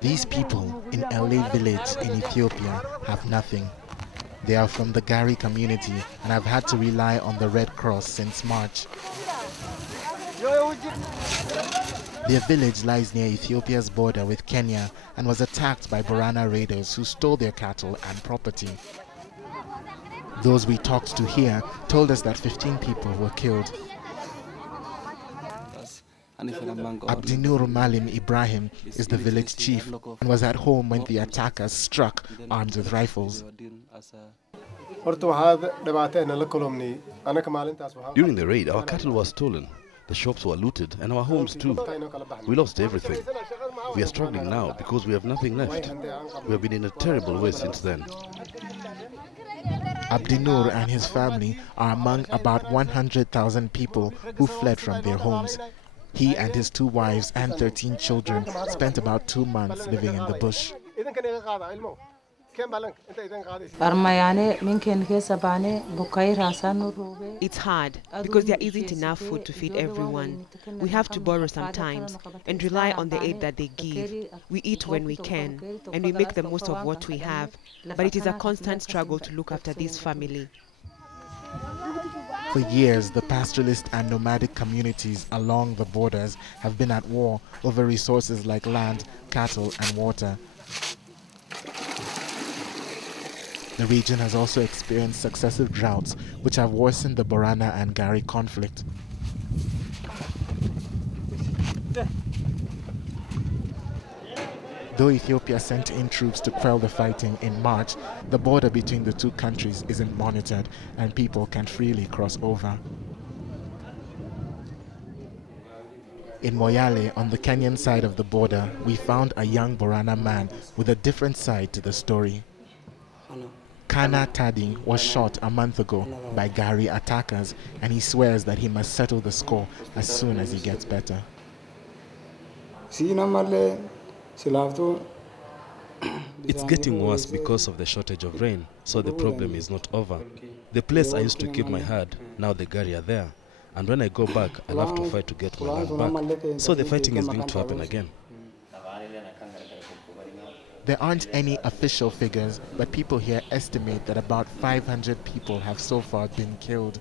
These people in LA village in Ethiopia have nothing. They are from the Gari community and have had to rely on the Red Cross since March. Their village lies near Ethiopia's border with Kenya and was attacked by Borana raiders who stole their cattle and property. Those we talked to here told us that 15 people were killed. Abdinur Malim Ibrahim is the village chief and was at home when the attackers struck, armed with rifles. During the raid, our cattle were stolen, the shops were looted, and our homes too. We lost everything. We are struggling now because we have nothing left. We have been in a terrible way since then. Abdinur and his family are among about 100,000 people who fled from their homes. He and his 2 wives and 13 children spent about 2 months living in the bush. It's hard because there isn't enough food to feed everyone. We have to borrow sometimes and rely on the aid that they give. We eat when we can and we make the most of what we have, but it is a constant struggle to look after this family. For years, the pastoralist and nomadic communities along the borders have been at war over resources like land, cattle, and water. The region has also experienced successive droughts, which have worsened the Borana and Gari conflict. Though Ethiopia sent in troops to quell the fighting in March, the border between the 2 countries isn't monitored and people can freely cross over. In Moyale, on the Kenyan side of the border, we found a young Borana man with a different side to the story. Kana Tading was shot a month ago by Gari attackers, and he swears that he must settle the score as soon as he gets better. It's getting worse because of the shortage of rain, so the problem is not over. The place I used to keep my herd, now the Gari are there, and when I go back, I'll have to fight to get my land back. So the fighting is going to happen again. There aren't any official figures, but people here estimate that about 500 people have so far been killed.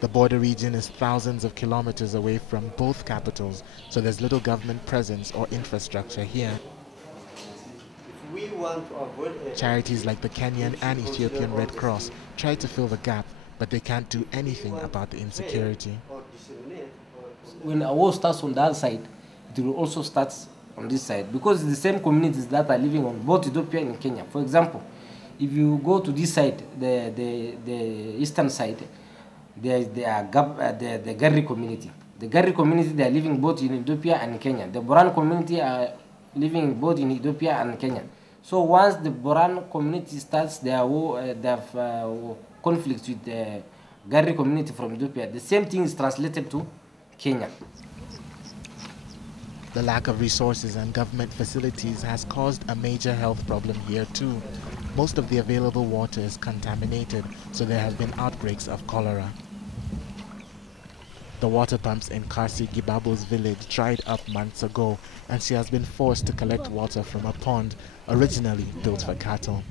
The border region is thousands of kilometers away from both capitals, so there's little government presence or infrastructure here. Charities like the Kenyan and Ethiopian Red Cross try to fill the gap, but they can't do anything about the insecurity. When a war starts on the other side, it will also start on this side, because the same communities that are living on both Ethiopia and Kenya. For example, if you go to this side, the eastern side, there are the Gari community. The Gari community, they are living both in Ethiopia and Kenya. The Boran community are living both in Ethiopia and Kenya. So once the Boran community starts their conflicts with the Gari community from Ethiopia, the same thing is translated to Kenya. The lack of resources and government facilities has caused a major health problem here too. Most of the available water is contaminated, so there have been outbreaks of cholera. The water pumps in Kasi Gibabo's village dried up months ago, and she has been forced to collect water from a pond originally built for cattle.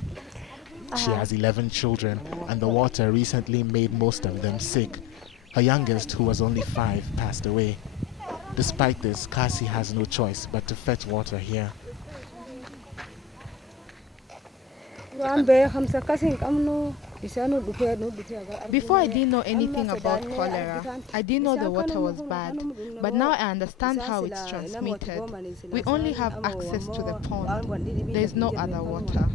She has 11 children, and the water recently made most of them sick. Her youngest, who was only 5, passed away. Despite this, Kasi has no choice but to fetch water here. Before I didn't know anything about cholera. I didn't know the water was bad, but now I understand how it's transmitted. We only have access to the pond. There is no other water.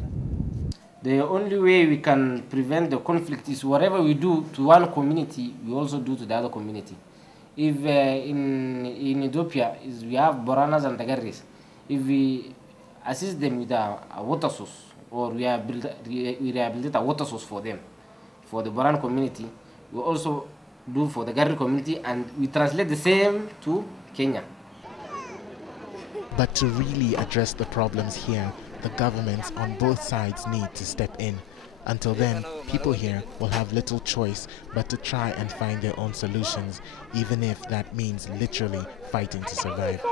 The only way we can prevent the conflict is whatever we do to one community, we also do to the other community. If in Ethiopia we have Boranas and Tagaris, if we assist them with a water source, or we rehabilitate a water source for them, for the Boran community, we also do for the Gari community, and we translate the same to Kenya. But to really address the problems here, the governments on both sides need to step in. Until then, people here will have little choice but to try and find their own solutions, even if that means literally fighting to survive.